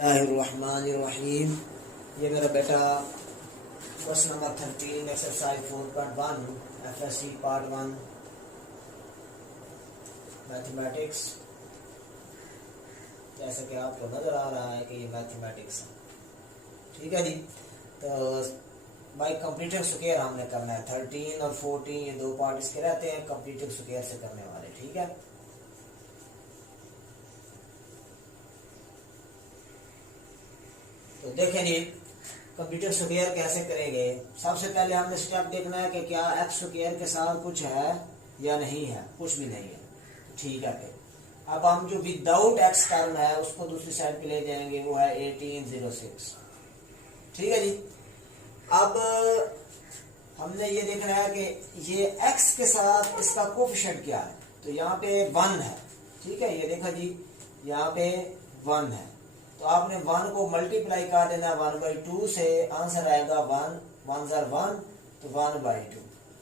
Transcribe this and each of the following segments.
बिस्मिल्लाहिर्रहमानिर्रहीम। ये मेरा बेटा question number 13 exercise 4.1 FSC part 1 mathematics. जैसा कि आपको नज़र आ रहा है कि ये मैथमेटिक्स है, ठीक है जी। तो बाई कंप्लीटिंग स्क्वायर हमने करना है। 13 और 14 ये दो पार्ट इसके रहते हैं, कंप्लीटिंग स्क्वायर से करने वाले, ठीक है। तो देखें जी, कंप्यूटर स्क्वायर कैसे करेंगे। सबसे पहले हमने स्टेप देखना है कि क्या एक्स स्क्वायर के साथ कुछ है या नहीं है। कुछ भी नहीं है, ठीक है। फिर अब हम जो विदाउट एक्स टर्म है उसको दूसरी साइड पे ले जाएंगे, वो है 1806, ठीक है जी। अब हमने ये देखना है कि ये एक्स के साथ इसका कोफिशिएंट क्या है। तो यहाँ पे 1 है, ठीक है। ये देखा जी, यहाँ पे 1 है, तो आपने 1 को मल्टीप्लाई कर देना 1/2 से। आंसर आएगा 1 1 जार 1, तो 1/2,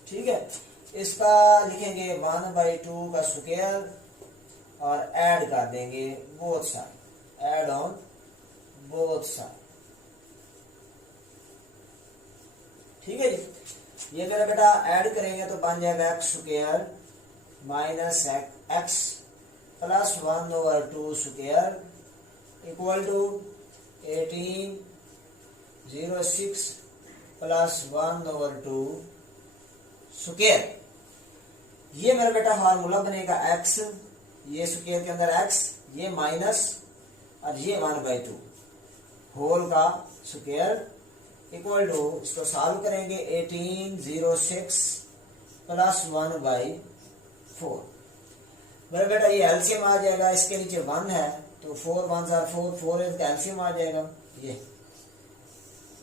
ठीक है। इसका लिखेंगे 1/2 का स्क्वायर और ऐड कर देंगे both side, add on both side, ठीक है जी। ये मेरा बेटा ऐड करेंगे तो बन जाएगा X square minus X plus 1/2 square equal to 1806 plus 1/2 square. ये मेरा बेटा फार्मूला बनेगा एक्स, ये स्क्वायर के अंदर एक्स, ये माइनस और ये 1/2 होल का स्क्वायर इक्वल टू, इसको सॉल्व करेंगे 1806 प्लस 1/4। मेरा बेटा ये एलसीएम आ जाएगा, इसके नीचे 1 है तो 4 1 जार 4, 4 एलसीएम आ जाएगा।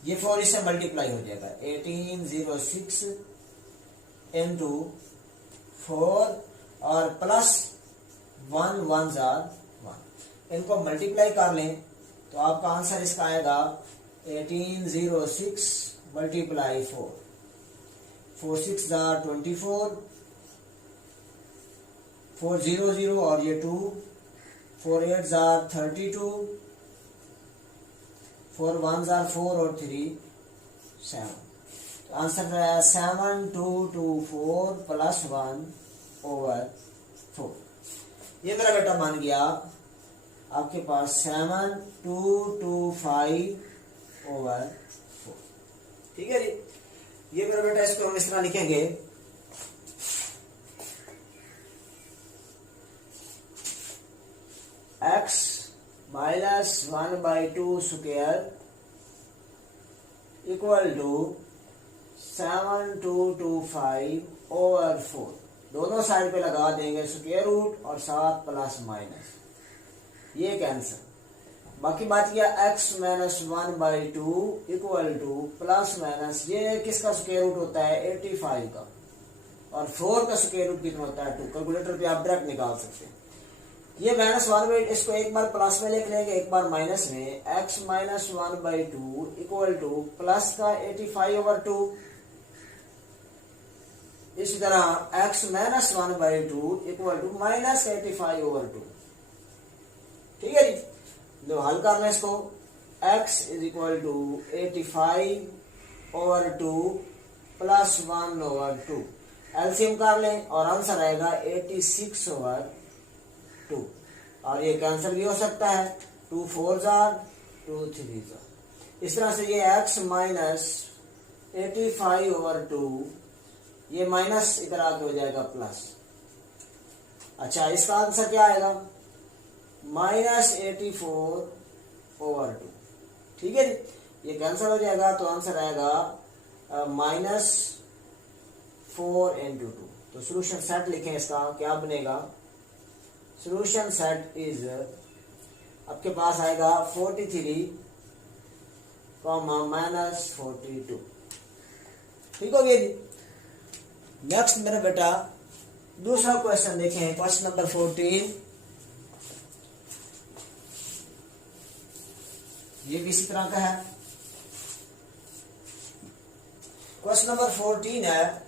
ये 4 इससे मल्टीप्लाई हो जाएगा, 1806 इंटू 4 और प्लस 1 1 जार 1। इनको मल्टीप्लाई कर लें तो आपका आंसर इसका आएगा 1806 मल्टीप्लाई 4, 4 6 जार 24, 4 0 0 और ये 2, 4 8 जार 32, 4 1 जार 4 और 3 7। तो आंसर है 7224 प्लस 1/4। ये मेरा बेटा बन गया आपके पास 7225/4, ठीक है जी। ये मेरा बेटा इसको हम इस तरह लिखेंगे, x minus 1/2 square equal to 7225/4। दोनों साइड पे लगा देंगे स्क्वायर रूट और साथ प्लस माइनस, ये कैंसिल। बाकी बात किया x minus 1/2 equal to plus minus, ये किसका स्क्वायर रूट होता है 85 का, और 4 का स्क्वायर रूट कितना होता है 2। कैलकुलेटर पे आप डायरेक्ट निकाल सकते हैं। ये -1/, इसको एक बार प्लस में लिख लेंगे एक बार माइनस में। x minus 1/2 equal to plus का 85/2। इसी तरह x minus 1/2 equal to minus 85/2, ठीक है जी। लो हल करना इसको, x is equal to 85/2 plus 1/2। LCM कर लें और आंसर आएगा 86/2, और ये कैंसिल भी हो सकता है, 2 4 जार 2 3 जार। इस तरह से ये x माइनस 85/2, ये माइनस इधर आके हो जाएगा प्लस। अच्छा, इसका आंसर क्या आएगा -84/2, ठीक है जी। ये कैंसिल हो जाएगा तो आंसर आएगा -4 × 2। तो सोल्यूशन सेट लिखें, इसका क्या बनेगा। सोल्यूशन सेट इज आपके पास आएगा 43, -42, ठीक हो गया जी। नेक्स्ट मेरा बेटा दूसरा क्वेश्चन देखें, क्वेश्चन नंबर 14। ये भी इसी तरह का है। क्वेश्चन नंबर 14 है,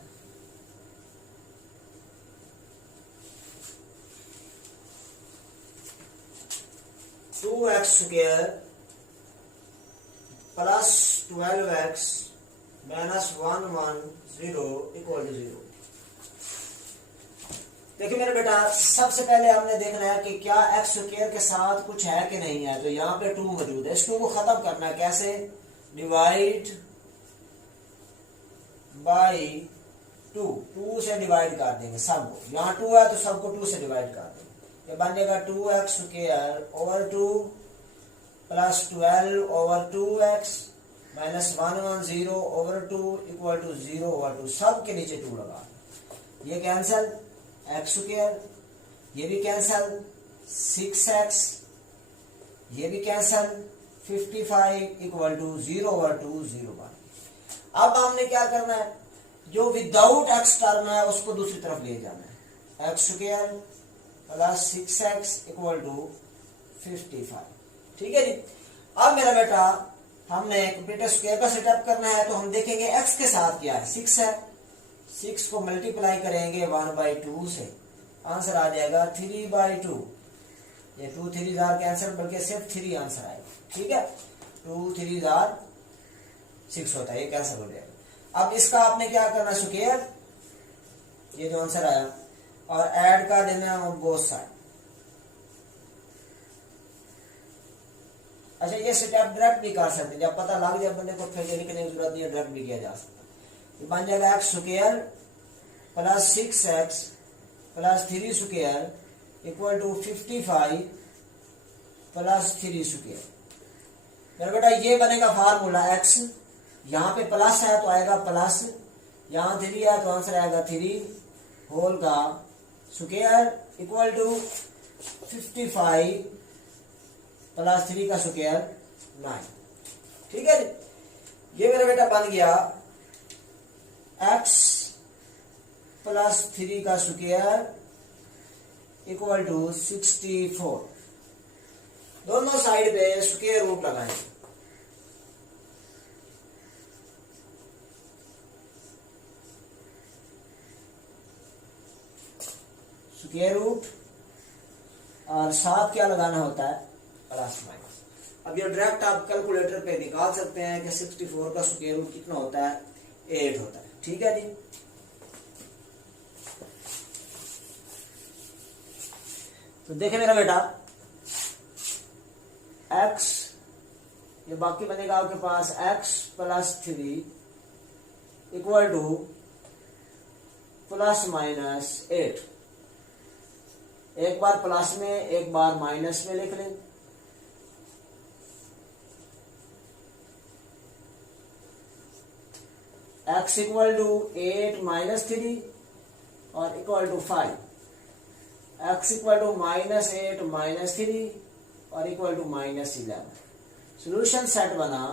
2x² plus 12x minus 110 equal to 0। देखिए मेरे बेटा, सबसे पहले हमने देखना है कि क्या एक्स स्क्वायर के साथ कुछ है कि नहीं है। तो यहाँ पे 2 मौजूद है, इस 2 को खत्म करना है। कैसे? डिवाइड बाई 2 से डिवाइड कर देंगे सबको। यहाँ 2 है तो सबको 2 से डिवाइड कर देंगे। ये बन जाएगा 2x square over 2 plus 12 over 2x minus 110 over 2 equal to 0 over 2। सब के नीचे 2 लगा, ये कैंसल, एक्स स्क्वायर, ये भी कैंसल, 6x, ये भी कैंसल, 55 इक्वल टू 0 ओवर 2 0 1। अब हमने क्या करना है, जो विदाउट एक्स टर्म है उसको दूसरी तरफ ले जाना है। X square plus 6x equal to 55। ठीक है जी। अब मेरा बेटा, हमने कंप्यूटर स्क्वायर का सेटअप करना है, तो हम देखेंगे एक्स के साथ क्या है, 6 है। 6 को मल्टीप्लाई करेंगे 1/2 से, आंसर आ जाएगा 3/2। ये 2 3 कैंसिल, बल्कि सिर्फ 3 आंसर आएगा। ठीक है, 2 3 6 होता है, ये कैंसिल हो जाएगा। अब इसका आपने क्या करना, स्क्वायर, ये जो आंसर आया, और ऐड कर देना है बोथ साइड। अच्छा, ये स्टेप डायरेक्ट भी कर सकते, जब पता लग जाए बंदे को फिर लिखने की जरूरत नहीं है, डायरेक्ट भी किया जा सकता है। बन जाएगा X square plus 6x plus 3 square equal to 55 plus 3 square. मेरा बेटा, ये बनेगा फार्मूला एक्स, यहाँ पे प्लस है तो आएगा प्लस, यहाँ 3 है तो आंसर आएगा 3 होल का स्क्वायर इक्वल टू 55 प्लस 3 का स्क्वायर 9। ठीक है, ये मेरा बेटा बन गया x प्लस 3 का स्क्वायर इक्वल टू 64। दोनों साइड पे स्क्वायर रूट लगाएंगे। स्क्वायर रूट, और साथ क्या लगाना होता है, प्लस माइनस। अब ये डायरेक्ट आप कैलकुलेटर पे निकाल सकते हैं कि 64 का स्क्वायर रूट कितना होता है, 8 होता है। ठीक है जी। तो देखे मेरा बेटा, x, ये बाकी बनेगा आपके पास x plus 3 equal to plus minus 8। एक बार प्लस में एक बार माइनस में लिख लें। x इक्वल टू 8 माइनस 3 और equal to 5। x equal to minus 8 minus 3 और equal to minus 11। Solution set बना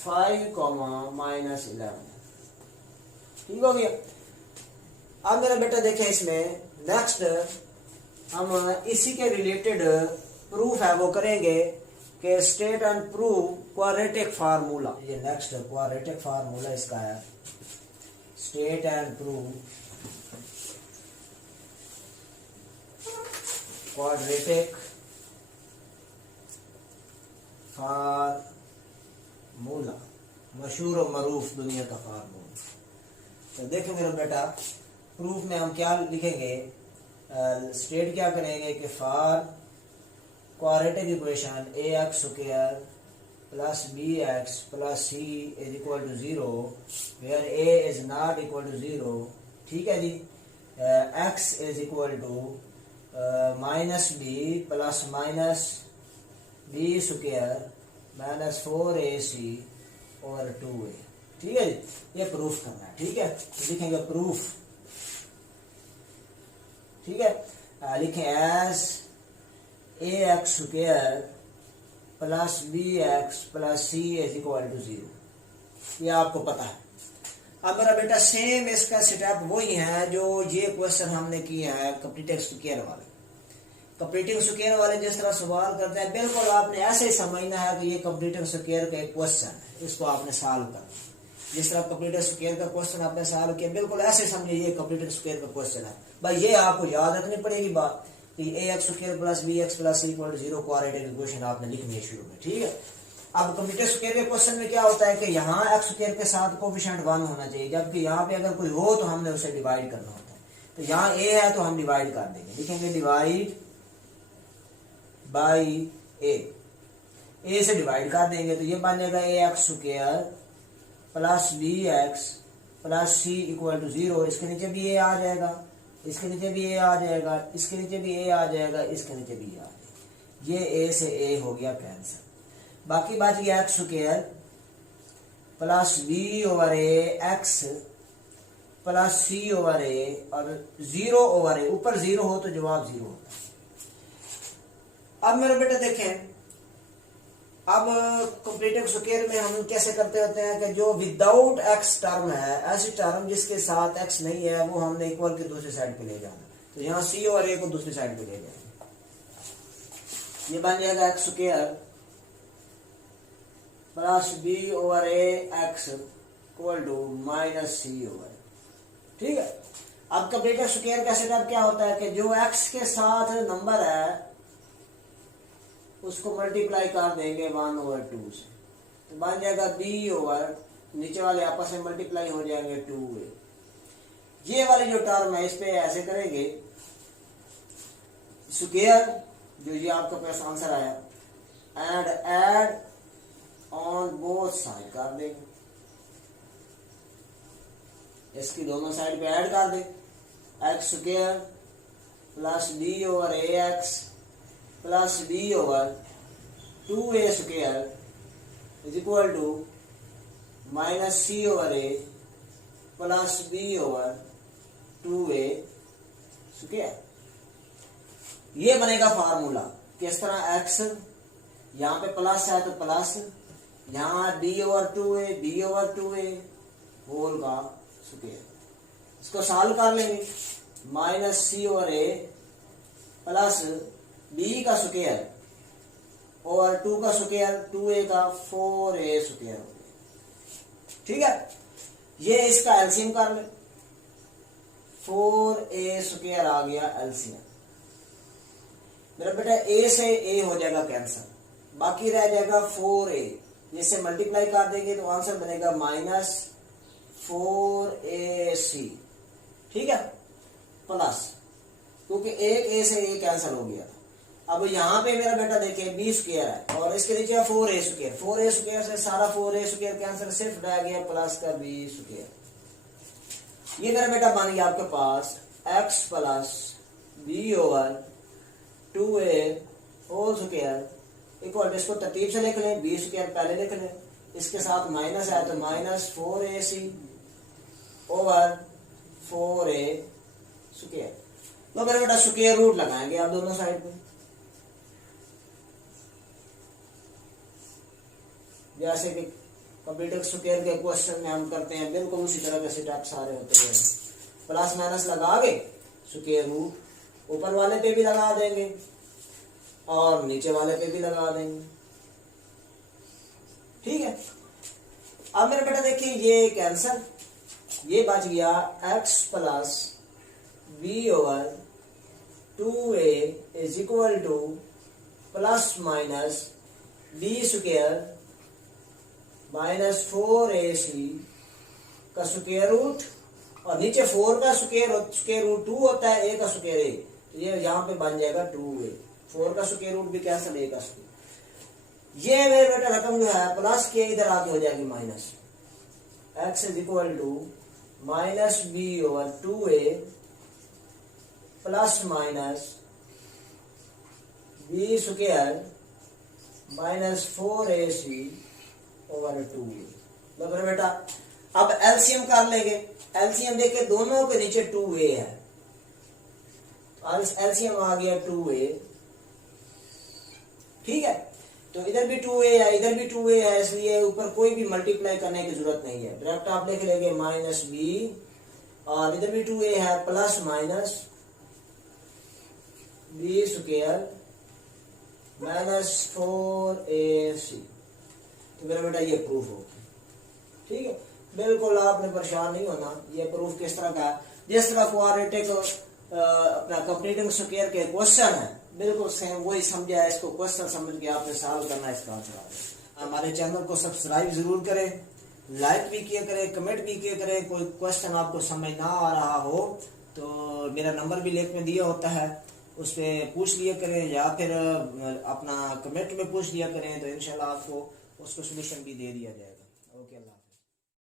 5 माइनस 11। ठीक हो गया। अब मेरा बेटा देखें, इसमें नेक्स्ट हम इसी के रिलेटेड प्रूफ है वो करेंगे कि state and prove quadratic formula. ये नेक्स्ट क्वाड्रेटिक फार्मूला इसका है, state and prove quadratic formula, मशहूर और मरूफ दुनिया का फार्मूला। तो देखो मेरा बेटा, प्रूफ में हम क्या लिखेंगे, स्टेट क्या करेंगे कि for quadratic equation ax square plus bx plus c is equal to 0 where a is not equal to 0। ठीक है जी। x is equal to minus B plus minus B square minus 4ac और 2a। ठीक है जी, ये proof करना है। ठीक है, लिखेंगे प्रूफ। ठीक है, लिखें as ax square plus bx plus c is equal to 0। ये आपको पता है। अब मेरा बेटा, सेम इसका सेटअप वही है जो ये क्वेश्चन हमने किया है कंप्लीटिंग स्क्वायर वाले। कंप्लीटिंग स्क्वायर वाले जिस तरह सवाल करते हैं, बिल्कुल आपने ऐसे ही समझना है कि ये कंप्लीटिंग स्क्वायर का एक क्वेश्चन है, इसको आपने सॉल्व करना। जिस तरह कंप्लीटिंग स्क्वायर का क्वेश्चन आपने सॉल्व किया, बिल्कुल ऐसे समझिए ये कंप्लीटिंग स्क्वायर का क्वेश्चन है। भाई ये आपको याद रखनी पड़ेगी बात। कि a x square plus b x plus c equal to 0 quadratic equation आपने लिखनी है शुरू में, ठीक है। अब कंप्यूटर स्क्वायर के क्वेश्चन में क्या होता है कि यहाँ एक्स स्क्वायर के साथ कोफिशिएंट 1 होना चाहिए, जबकि यहाँ पे अगर कोई हो तो हमने उसे डिवाइड करना होता है। तो यहाँ ए है तो हम डिवाइड कर देंगे, लिखेंगे डिवाइड बाई ए से डिवाइड कर देंगे तो ये बनेगा a x square plus b x plus c equal to 0। इसके नीचे भी ए आ जाएगा, इसके नीचे भी ए आ जाएगा, इसके नीचे भी ए आ जाएगा, इसके नीचे भी ए आ जाएगा। ये ए से ए हो गया कैंसिल। बाकी बच गया x square plus B over A x plus c over a और 0 ओवर ए, ऊपर 0 हो तो जवाब 0 होता है। अब मेरे बेटे देखें, अब कंप्लीट स्क्वायर में हम कैसे करते होते हैं कि जो विदाउट एक्स टर्म है, ऐसी टर्म जिसके साथ एक्स नहीं है, वो हमने इक्वल के दूसरी साइड पे ले जाना। तो यहाँ सी और ए को दूसरी साइड पे ले जाएंगे, ये बन जाएगा X square plus B over A X equal to minus C over, ठीक है। अब कंप्लीट स्क्वायर का सेटअप क्या होता है कि जो एक्स के साथ नंबर है उसको मल्टीप्लाई कर देंगे 1 ओवर 2 से, तो बन जाएगा बी ओवर, नीचे वाले आपस में मल्टीप्लाई हो जाएंगे 2a। ये वाली जो टर्म है इस पे ऐसे करेंगे स्क्वायर, जो ये आपका पास आंसर आया, and add on both side कर देंगे, इसकी दोनों साइड पे ऐड कर दे, x square plus B over A x plus B over 2a square is equal to minus C over a plus B over 2a square. ये बनेगा formula किस तरह, x यहाँ पे प्लस है तो प्लस, यहाँ b ओवर 2a होल का स्क्वायर। इसको सॉल्व कर लेंगे, minus C over a plus B का स्क्वायर और 2 का स्क्वायर 2a का 4a स्क्वायर हो गया, ठीक है। ये इसका एलसीएम कर ले, 4a स्क्वायर आ गया एलसीएम। मेरा बेटा a से a हो जाएगा कैंसिल, बाकी रह जाएगा 4a, जिससे मल्टीप्लाई कर देंगे तो आंसर बनेगा माइनस 4ac, ठीक है, प्लस, क्योंकि एक a से a कैंसिल हो गया। अब यहाँ पे मेरा बेटा देखिए बी स्क्वायर है और इसके नीचे 4a स्क्वायर, 4a स्क्वायर से सारा 4a स्क्वायर कैंसिल, सिर्फ रह गया प्लस का बी स्क्वायर। ये मेरा बेटा बन गया आपके पास x plus B over 2a whole square equal, इसको तरतीब से लिख लें, बी स्क्वायर पहले लिख लें, इसके साथ माइनस है तो minus 4ac over 4a square. तो मेरा बेटा स्क्वायर रूट लगाएंगे आप दोनों साइड पे, जैसे कि कंप्यूटर स्क्वायर के क्वेश्चन में हम करते हैं, बिल्कुल उसी तरह के स्टेप सारे होते हैं। प्लस माइनस लगा के स्क्वायर रूट ऊपर वाले पे भी लगा देंगे और नीचे वाले पे भी लगा देंगे, ठीक है। अब मेरे बेटा देखिए ये कैंसर, ये बच गया x plus B over 2a is equal to plus minus B square minus 4ac का स्क्वायर रूट, और नीचे 4 का स्क्वायर रूट 2 होता है, a का स्क्वायर a, तो ये यहाँ पे बन जाएगा 2a, 4 का स्क्वायर रूट भी कैंसिल, a का स्क्वायर। ये मेरे बेटा रकम जो है प्लस के इधर आके हो जाएगी minus, x is equal to minus B over 2a plus minus B square minus 4ac over 2a। लो मेरे बेटा अब एलसीएम कर लेंगे, एलसीएम देखे दोनों के नीचे 2a है, और एलसीएम आ गया 2a, ठीक है। तो इधर भी 2a है, इधर भी 2a है, इसलिए ऊपर कोई भी मल्टीप्लाई करने की जरूरत नहीं है, डायरेक्ट आप लिख लेंगे माइनस बी, और इधर भी 2a है plus minus B square minus 4ac। तो मेरा बेटा ये प्रूफ हो, ठीक है। बिल्कुल आपने परेशान नहीं होना, ये प्रूफ किस तरह का है, जिस तरह क्वाड्रेटिक अपना कंप्लीटिंग स्क्वायर के क्वेश्चन है, बिल्कुल सेम वही समझा है, इसको क्वेश्चन समझ के आपने सॉल्व करना है, इसका आंसर। हमारे चैनल को सब्सक्राइब जरूर करें, लाइक भी किया करें, कमेंट भी किया करें। कोई क्वेश्चन आपको समझ ना आ रहा हो तो मेरा नंबर भी लेख में दिया होता है, उस पर पूछ लिया करें, या फिर अपना कमेंट में पूछ लिया करें, तो इंशाल्लाह आपको उसको सॉल्यूशन भी दे दिया जाएगा।